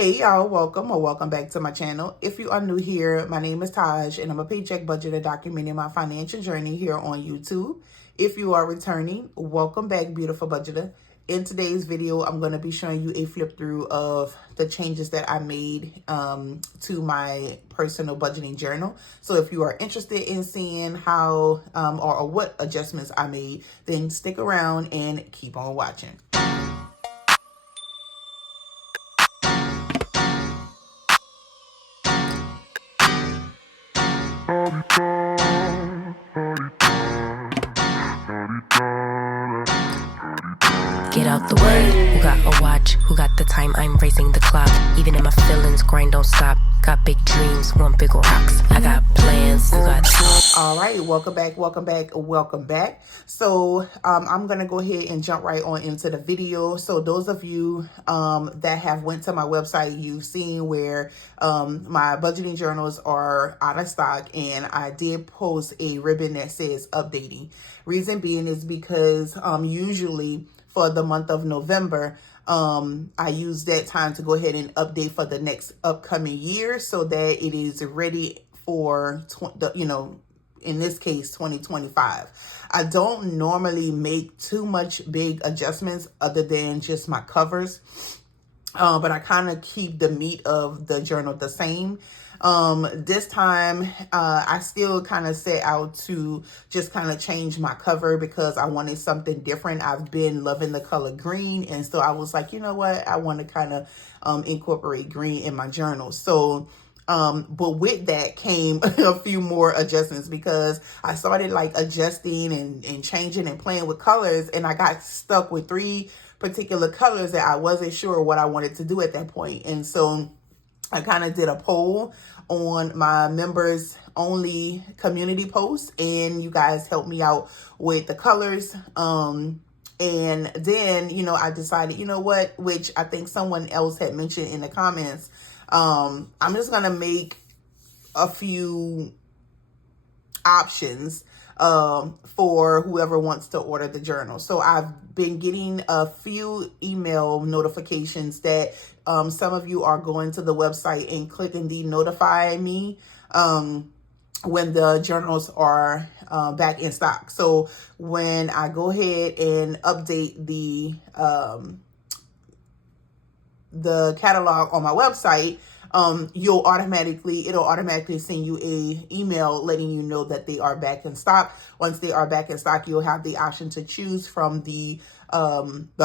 Hey y'all, welcome or welcome back to my channel. If you are new here, my name is Taj and I'm a paycheck budgeter documenting my financial journey here on YouTube. If you are returning, welcome back, beautiful budgeter. In today's video, I'm going to be showing you a flip through of the changes that I made to my personal budgeting journal. So if you are interested in seeing how or what adjustments I made, then stick around and keep on watching. Get out the way, who got a watch, who got the time, I'm raising the clock. Even in my feelings, grind don't stop. Got big dreams, want big rocks. I got plans, you got all right, welcome back. So I'm gonna go ahead and jump right on into the video. So those of you that have went to my website, you've seen where my budgeting journals are out of stock, and I did post a ribbon that says updating. Reason being is because usually for the month of November, I use that time to go ahead and update for the next upcoming year so that it is ready for, in this case, 2025. I don't normally make too much big adjustments other than just my covers, but I kind of keep the meat of the journal the same. This time, I still kind of set out to just kind of change my cover because I wanted something different. I've been loving the color green. And so I was like, you know what? I want to kind of incorporate green in my journal. So but with that came a few more adjustments because I started like adjusting and changing and playing with colors. And I got stuck with 3 particular colors that I wasn't sure what I wanted to do at that point. And so I kind of did a poll on my members only community post, and you guys helped me out with the colors. And then, I decided, you know what, which I think someone else had mentioned in the comments. I'm just going to make a few options for whoever wants to order the journal. So I've been getting a few email notifications that some of you are going to the website and clicking the notify me when the journals are back in stock. So when I go ahead and update the catalog on my website, it'll automatically send you a email letting you know that they are back in stock. Once they are back in stock, you'll have the option to choose from the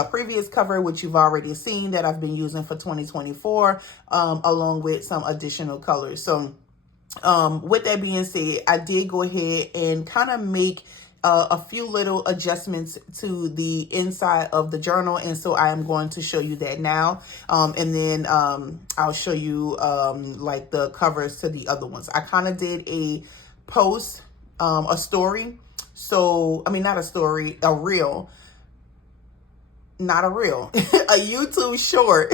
previous cover, which you've already seen that I've been using for 2024, along with some additional colors. So with that being said, I did go ahead and kind of make a few little adjustments to the inside of the journal. And so I am going to show you that now. And then I'll show you like the covers to the other ones. I kind of did a post, a story. So, I mean, not a story, a reel. Not a reel, a YouTube short,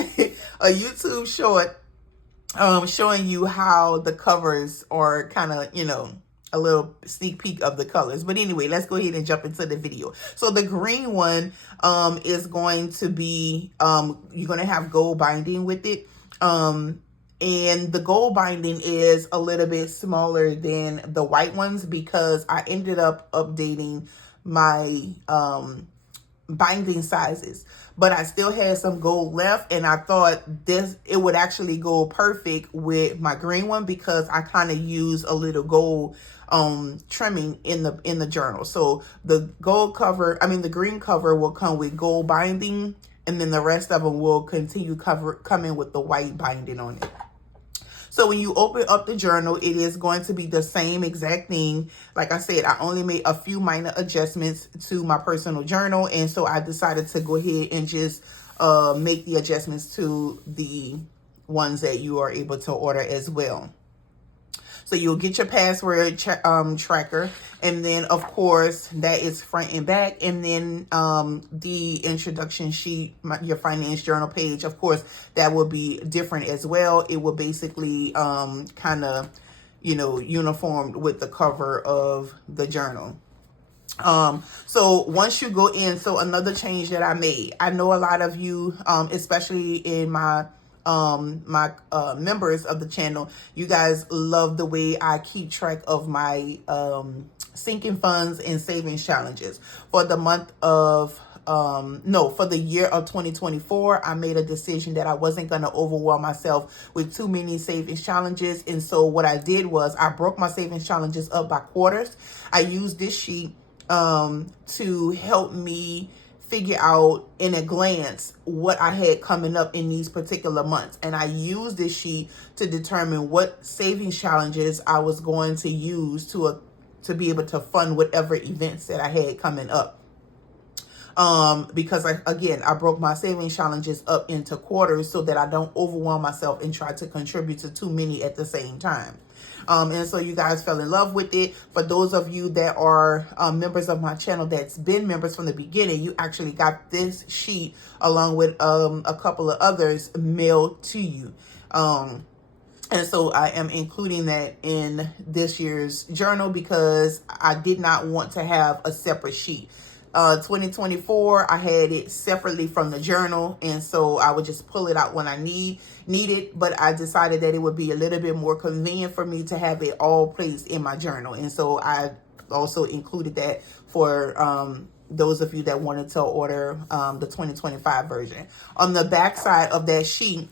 showing you how the covers are kind of, a little sneak peek of the colors. But anyway, let's go ahead and jump into the video. So the green one is going to be, you're going to have gold binding with it. And the gold binding is a little bit smaller than the white ones because I ended up updating my binding sizes, but I still had some gold left, and I thought it would actually go perfect with my green one because I kind of use a little gold trimming in the journal. So the the green cover will come with gold binding, and then the rest of them will continue coming with the white binding on it. So when you open up the journal, it is going to be the same exact thing. Like I said, I only made a few minor adjustments to my personal journal. And so I decided to go ahead and just make the adjustments to the ones that you are able to order as well. So you'll get your password tracker, and then of course that is front and back, and then the introduction sheet, your finance journal page, of course that will be different as well. It will basically kind of uniformed with the cover of the journal. So once you go in, so another change that I made, I know a lot of you, especially in my my members of the channel, you guys love the way I keep track of my sinking funds and savings challenges. For the month of for the year of 2024, I made a decision that I wasn't going to overwhelm myself with too many savings challenges. And so what I did was I broke my savings challenges up by quarters. I used this sheet to help me figure out in a glance what I had coming up in these particular months. And I used this sheet to determine what savings challenges I was going to use to be able to fund whatever events that I had coming up. Because I broke my savings challenges up into quarters so that I don't overwhelm myself and try to contribute to too many at the same time. And so you guys fell in love with it. For those of you that are members of my channel that's been members from the beginning, you actually got this sheet along with a couple of others mailed to you. And so I am including that in this year's journal because I did not want to have a separate sheet. 2024, I had it separately from the journal, and so I would just pull it out when I need it. But I decided that it would be a little bit more convenient for me to have it all placed in my journal, and so I also included that for those of you that wanted to order the 2025 version. On the back side of that sheet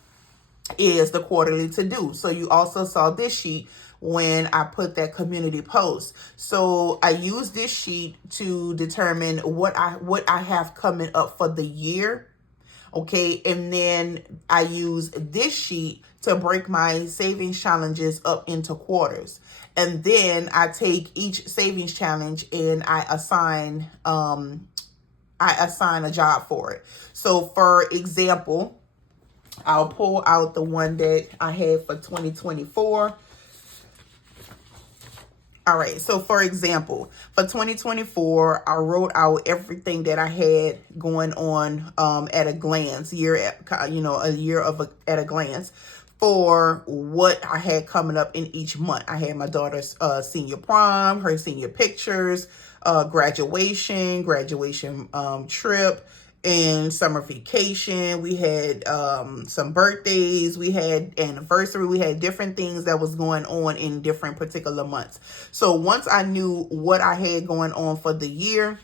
is the quarterly to-do. So you also saw this sheet when I put that community post. So I use this sheet to determine what I have coming up for the year. Okay, and then I use this sheet to break my savings challenges up into quarters. And then I take each savings challenge and I assign a job for it. So for example, I'll pull out the one that I had for 2024. All right, so for example, for 2024, I wrote out everything that I had going on at a glance, at a glance for what I had coming up in each month. I had my daughter's senior prom, her senior pictures, graduation trip, and summer vacation. We had some birthdays, we had anniversary, we had different things that was going on in different particular months. So once I knew what I had going on for the year,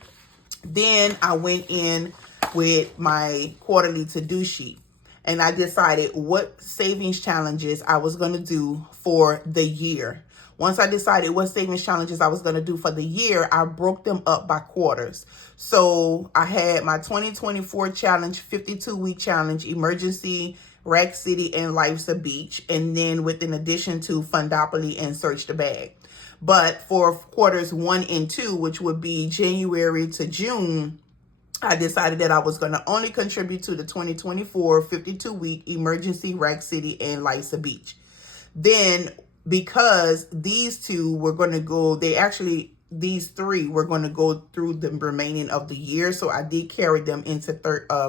then I went in with my quarterly to-do sheet and I decided what savings challenges I was going to do for the year. Once I decided what savings challenges I was going to do for the year, I broke them up by quarters. So I had my 2024 challenge, 52-week challenge, emergency, Rack City, and Life's a Beach. And then with an addition to Fundopoly and Search the Bag. But for quarters 1 and 2, which would be January to June, I decided that I was going to only contribute to the 2024 52-week emergency, Rack City, and Life's a Beach. Then because these two were going to go, these three were going to go through the remaining of the year. So I did carry them into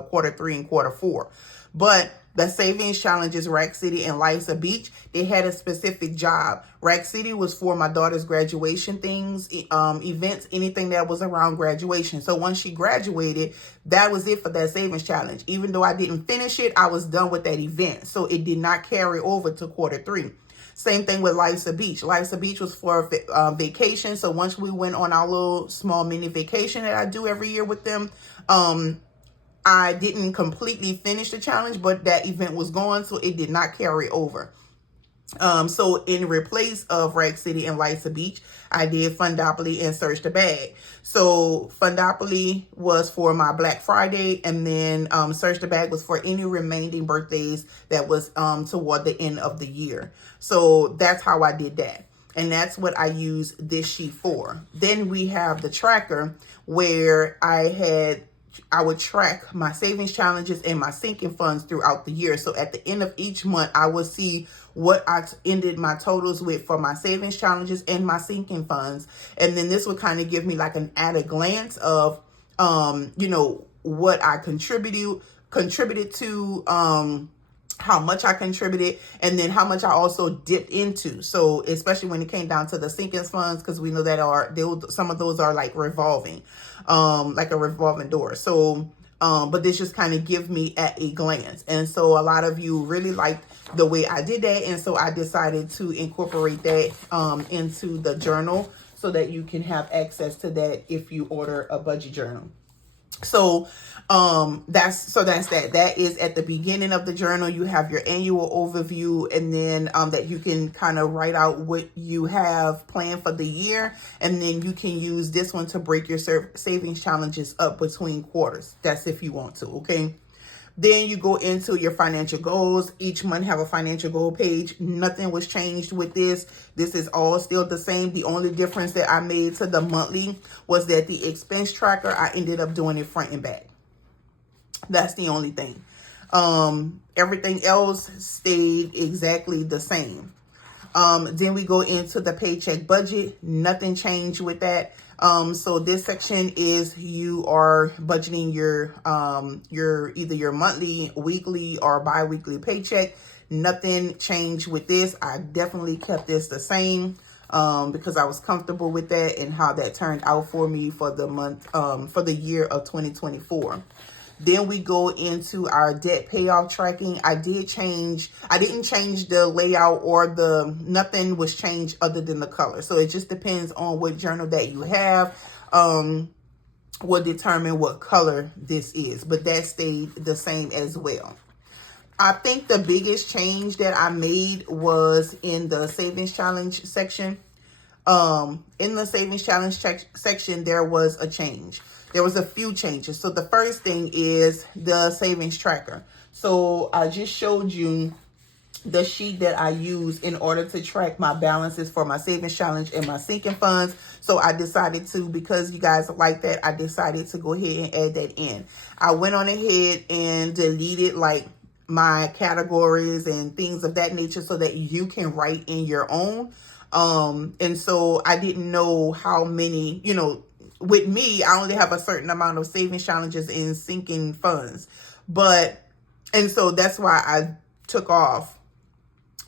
quarter 3 and quarter 4. But the savings challenges, Rack City and Life's a Beach, they had a specific job. Rack City was for my daughter's graduation things, events, anything that was around graduation. So once she graduated, that was it for that savings challenge. Even though I didn't finish it, I was done with that event. So it did not carry over to quarter 3. Same thing with Life's a Beach. Life's a Beach was for vacation. So once we went on our little small mini vacation that I do every year with them, I didn't completely finish the challenge, but that event was gone, so it did not carry over. So in replace of Rack City and Life's a Beach, I did Fundopoly and Search the Bag. So Fundopoly was for my Black Friday, and then Search the Bag was for any remaining birthdays that was toward the end of the year. So that's how I did that. And that's what I use this sheet for. Then we have the tracker where I would track my savings challenges and my sinking funds throughout the year. So at the end of each month, I would see what I ended my totals with for my savings challenges and my sinking funds. And then this would kind of give me like an at a glance of, what I contributed to, how much I contributed, and then how much I also dipped into. So especially when it came down to the sinking funds, because we know that some of those are like revolving, like a revolving door. So But this just kind of give me at a glance. And so a lot of you really liked the way I did that. And so I decided to incorporate that into the journal so that you can have access to that if you order a budget journal. So that's that. That is at the beginning of the journal. You have your annual overview, and then that you can kind of write out what you have planned for the year, and then you can use this one to break your savings challenges up between quarters. That's if you want to, okay? Then you go into your financial goals. Each month have a financial goal page. Nothing was changed with this. This is all still the same. The only difference that I made to the monthly was that the expense tracker, I ended up doing it front and back. That's the only thing. Everything else stayed exactly the same. Then we go into the paycheck budget. Nothing changed with that. So this section is you are budgeting your either your monthly, weekly, or bi-weekly paycheck. Nothing changed with this. I definitely kept this the same because I was comfortable with that and how that turned out for me for the month for the year of 2024. Then we go into our debt payoff tracking. I didn't change the layout or nothing was changed other than the color. So it just depends on what journal that you have, will determine what color this is, but that stayed the same as well. I think the biggest change that I made was in the savings challenge section. In the savings challenge section, there was a change. There was a few changes. So the first thing is the savings tracker. So I just showed you the sheet that I use in order to track my balances for my savings challenge and my sinking funds. So I decided to, because you guys like that, I decided to go ahead and add that in. I went on ahead and deleted like my categories and things of that nature so that you can write in your own. And so I didn't know how many, with me, I only have a certain amount of savings challenges and sinking funds. And so that's why I took off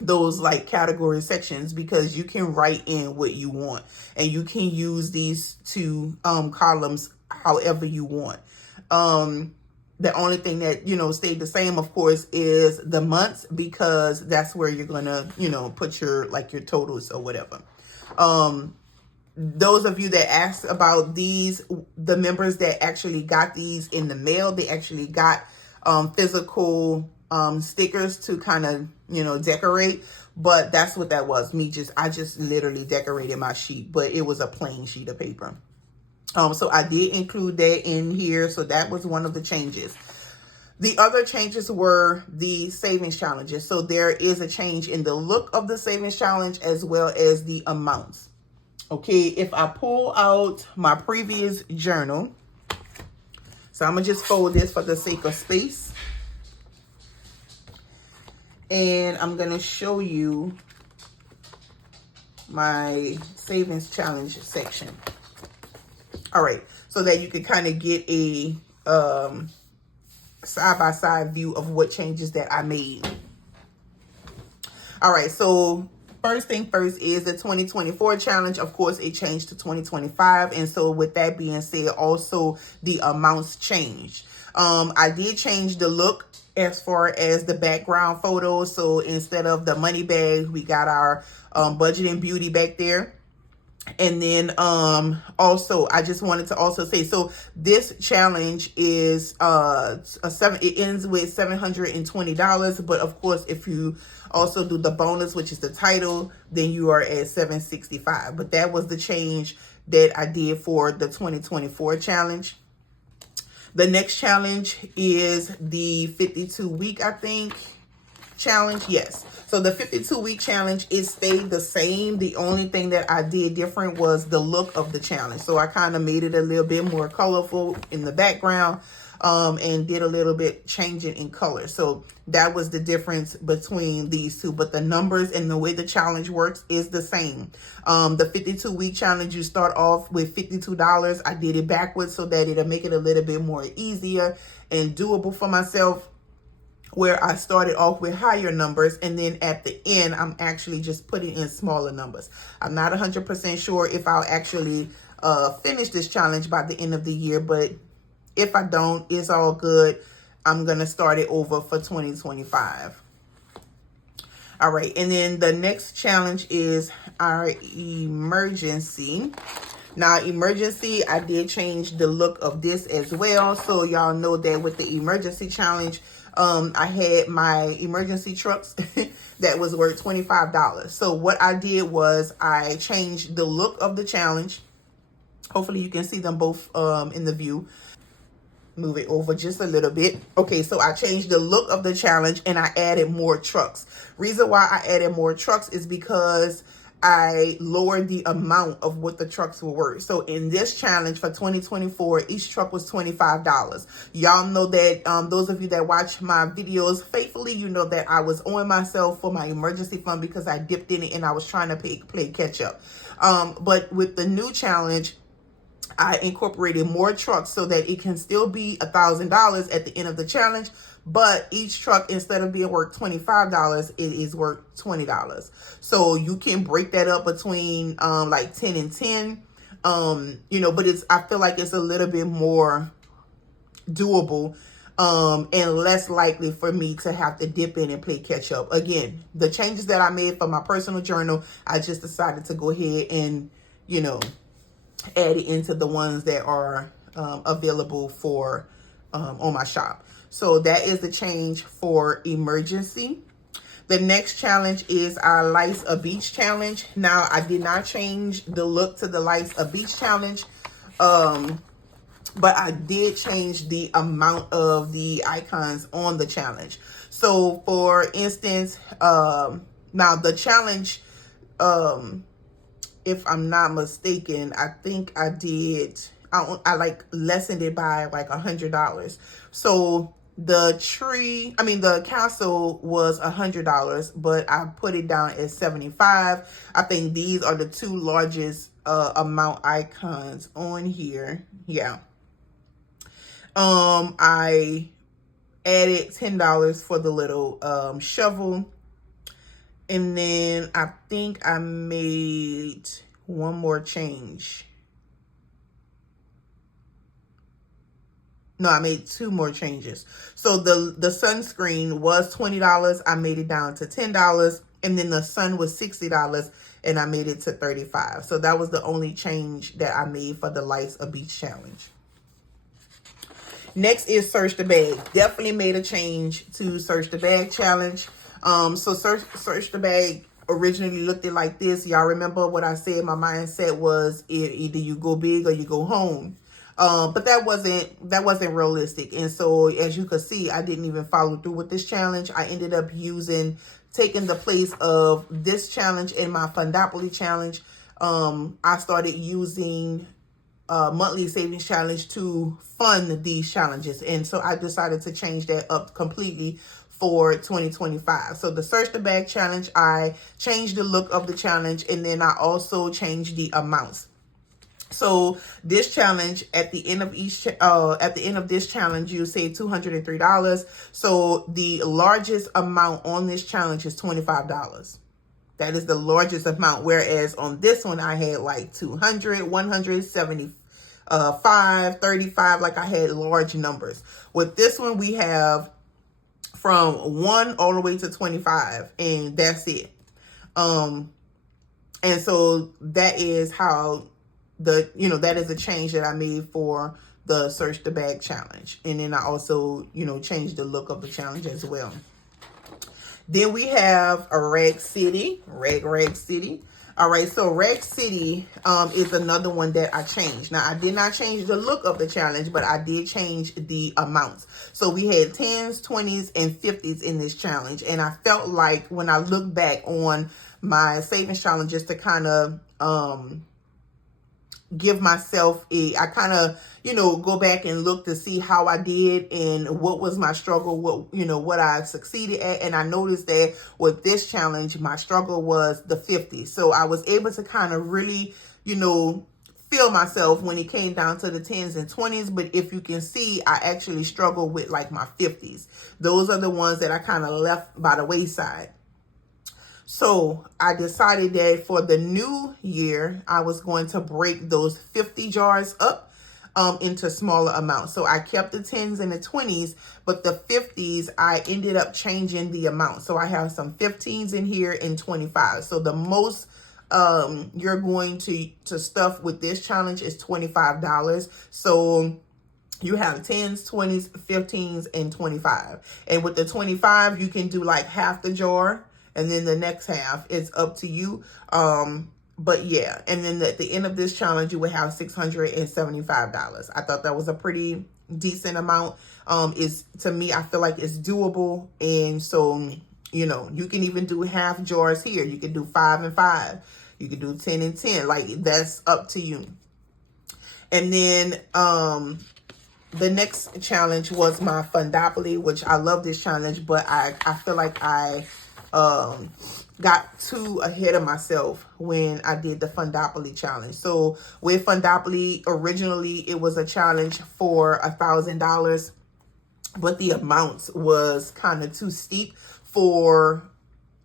those like category sections, because you can write in what you want and you can use these two columns however you want. The only thing that, stayed the same, of course, is the months, because that's where you're going to, put your totals or whatever. Those of you that asked about these, the members that actually got these in the mail, they actually got physical stickers to kind of, decorate. But that's what that was. I just literally decorated my sheet, but it was a plain sheet of paper. So I did include that in here. So that was one of the changes. The other changes were the savings challenges. So there is a change in the look of the savings challenge as well as the amounts. Okay, if I pull out my previous journal, so I'm going to just fold this for the sake of space. And I'm going to show you my savings challenge section. All right, so that you can kind of get a side-by-side view of what changes that I made. All right, so first thing first is the 2024 challenge. Of course, it changed to 2025. And so with that being said, also the amounts changed. I did change the look as far as the background photos. So instead of the money bag, we got our budgeting beauty back there. And then also I just wanted to also say, so this challenge is it ends with $720, but of course if you also do the bonus, which is the title, then you are at $765. But that was the change that I did for the 2024 challenge. The next challenge is the 52-week, I think, challenge. Yes. So the 52-week challenge, it stayed the same. The only thing that I did different was the look of the challenge. So I kind of made it a little bit more colorful in the background and did a little bit changing in color. So that was the difference between these two. But the numbers and the way the challenge works is the same. The 52-week challenge, you start off with $52. I did it backwards so that it'll make it a little bit more easier and doable for myself, where I started off with higher numbers, and then at the end, I'm actually just putting in smaller numbers. I'm not 100% sure if I'll actually finish this challenge by the end of the year, but If I don't, it's all good. I'm going to start it over for 2025. All right, and then the next challenge is our emergency. Now, emergency, I did change the look of this as well. So y'all know that with the emergency challenge, I had my emergency trucks that was worth $25. So what I did was I changed the look of the challenge. Hopefully you can see them both in the view. Move it over just a little bit. Okay, so I changed the look of the challenge and I added more trucks. Reason why I added more trucks is because I lowered the amount of what the trucks were worth. So in this challenge for 2024, each truck was $25. Y'all know that those of you that watch my videos faithfully, you know that I was on myself for my emergency fund because I dipped in it and I was trying to play catch up. But with the new challenge, I incorporated more trucks so that it can still be $1,000 at the end of the challenge, but each truck, instead of being worth $25, it is worth $20. So you can break that up between like 10 and 10, but I feel like it's a little bit more doable and less likely for me to have to dip in and play catch up. Again, the changes that I made for my personal journal, I just decided to go ahead and, add it into the ones that are available for on my shop. So that is the change for emergency. The next challenge is our Life's a Beach challenge. Now, I did not change the look to the Life's a Beach challenge, but I did change the amount of the icons on the challenge. So for instance, now the challenge, if I'm not mistaken, I think I did, I like lessened it by like $100. So the castle was $100, but I put it down at 75. I think these are the two largest amount icons on here. Yeah. I added $10 for the little shovel. And then I think I made one more change. No, I made two more changes. So the sunscreen was $20. I made it down to $10. And then the sun was $60 and I made it to $35. So that was the only change that I made for the Life's a Beach challenge. Next is Search the Bag. Definitely made a change to Search the Bag challenge. So search the bag originally looked it like this. Y'all remember what I said? My mindset was either you go big or you go home. But that wasn't realistic. And so as you could see, I didn't even follow through with this challenge. I ended up taking the place of this challenge in my Fundopoly challenge. I started using monthly savings challenge to fund these challenges. And so I decided to change that up completely for 2025. So the Search the Bag challenge, I changed the look of the challenge, and then I also changed the amounts. So this challenge, at the end of this challenge, you save $203. So the largest amount on this challenge is $25. That is the largest amount. Whereas on this one, I had like 200, 175, 35, like I had large numbers. With this one, we have from 1 all the way to 25, and that's it. And so that is how that is a change that I made for the Search the Bag challenge. And then I also, changed the look of the challenge as well. Then we have a Rag City. All right, so Rag City is another one that I changed. Now, I did not change the look of the challenge, but I did change the amounts. So we had 10s, 20s, and 50s in this challenge. And I felt like when I look back on my savings challenge, just to kind of give myself I kind of, go back and look to see how I did and what was my struggle, what I succeeded at. And I noticed that with this challenge, my struggle was the 50. So I was able to kind of really, feel myself when it came down to the 10s and 20s. But if you can see, I actually struggled with like my 50s. Those are the ones that I kind of left by the wayside. So I decided that for the new year, I was going to break those 50 jars up. into smaller amounts. So I kept the 10s and the 20s, but the 50s, I ended up changing the amount. So I have some 15s in here and 25. So the most you're going to stuff with this challenge is $25. So you have 10s, 20s, 15s, and 25. And with the 25, you can do like half the jar, and then the next half is up to you. But yeah, and then at the end of this challenge, you would have $675. I thought that was a pretty decent amount. Is to me, I feel like it's doable. And so, you know, you can even do half jars here. You can do 5 and 5. You can do 10 and 10. Like, that's up to you. And then the next challenge was my Fundopoly, which I love this challenge, but I feel like I got too ahead of myself when I did the Fundopoly challenge. So with Fundopoly, originally it was a challenge for $1,000, but the amount was kind of too steep for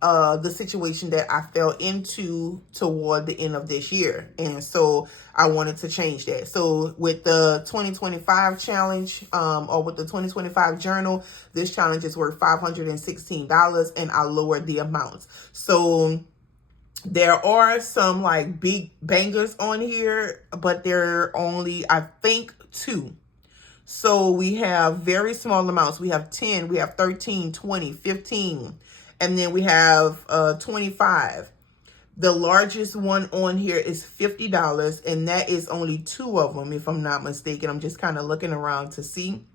the situation that I fell into toward the end of this year. And so I wanted to change that. So with the 2025 challenge, or with the 2025 journal, this challenge is worth $516, and I lowered the amounts. So there are some like big bangers on here, but there are only, I think, 2. So we have very small amounts. We have 10, we have 13, 20, 15. And then we have 25. The largest one on here is $50, and that is only 2 of them, if I'm not mistaken. I'm just kind of looking around to see.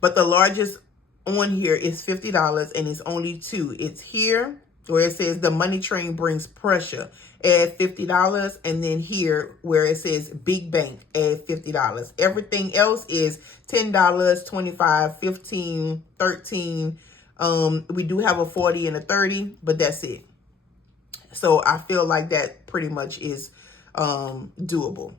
But the largest on here is $50, and it's only 2. It's here where it says the money train brings pressure, add $50, and then here where it says big bank, add $50. Everything else is $10, $25, $15, $13. We do have a 40 and a 30, but that's it. So I feel like that pretty much is doable.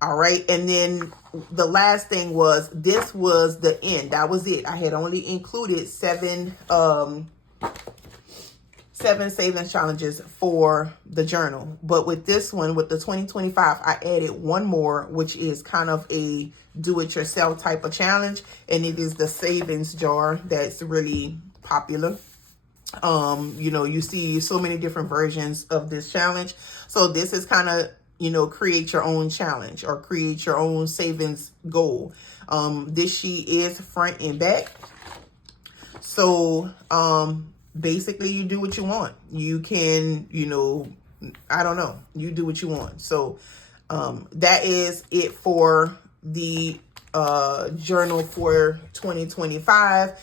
All right. And then the last thing was, this was the end. That was it. I had only included 7 savings challenges for the journal. But with this one, with the 2025, I added one more, which is kind of a do-it-yourself type of challenge. And it is the savings jar that's really popular. You know, you see so many different versions of this challenge. So this is kind of, you know, create your own challenge or create your own savings goal. This sheet is front and back. So basically you do what you want. You can, you know, I don't know, you do what you want. So that is it for the journal for 2025.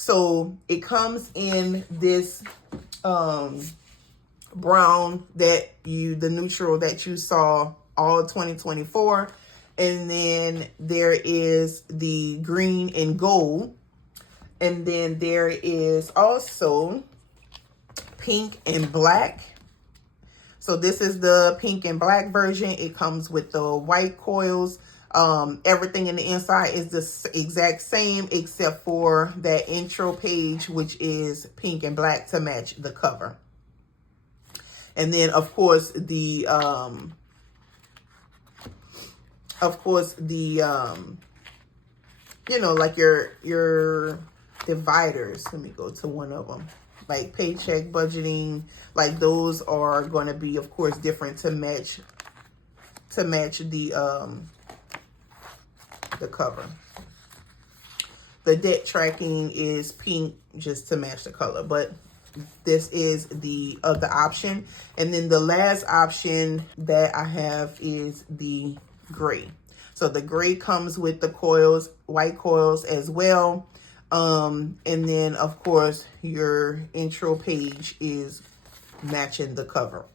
So it comes in this brown that the neutral that you saw all 2024. And then there is the green and gold. And then there is also pink and black. So this is the pink and black version. It comes with the white coils. Everything in the inside is the exact same except for that intro page, which is pink and black to match the cover. And then of course the you know, like your dividers. Let me go to one of them. Like paycheck, budgeting, like those are going to be, of course, different to match the cover. The debt tracking is pink just to match the color, but this is the other option. And then the last option that I have is the gray. So the gray comes with the coils, white coils as well. And then of course your intro page is matching the cover.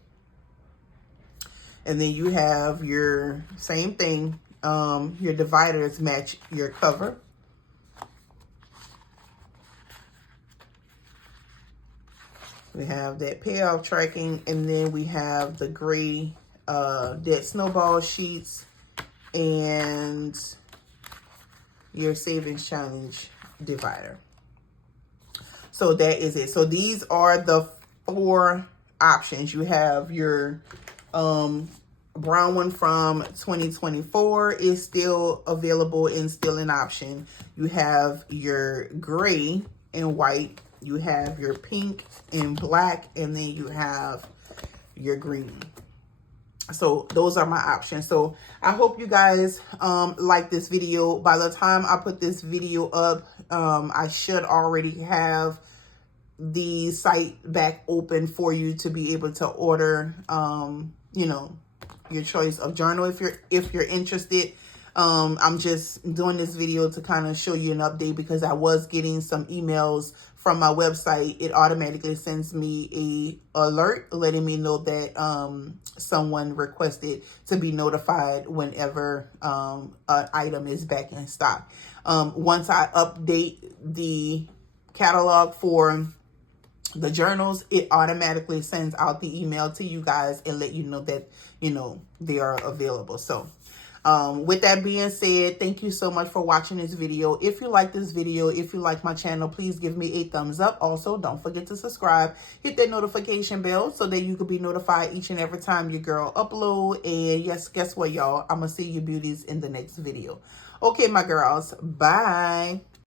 And then you have your same thing. Your dividers match your cover. We have that payoff tracking, and then we have the gray debt snowball sheets and your savings challenge divider. So that is it. So these are the 4 options. You have your brown one from 2024 is still available and still an option. You have your gray and white, you have your pink and black, and then you have your green. So those are my options. So I hope you guys like this video. By the time I put this video up, I should already have the site back open for you to be able to order you know, your choice of journal if you're interested. I'm just doing this video to kind of show you an update because I was getting some emails from my website. It automatically sends me a alert letting me know that someone requested to be notified whenever an item is back in stock. Once I update the catalog for the journals, it automatically sends out the email to you guys and let you know that, you know, they are available. So with that being said, thank you so much for watching this video. If you like this video, if you like my channel, please give me a thumbs up. Also, don't forget to subscribe, hit that notification bell so that you can be notified each and every time your girl upload. And yes, guess what, y'all? I'm gonna see you beauties in the next video. Okay, my girls, bye.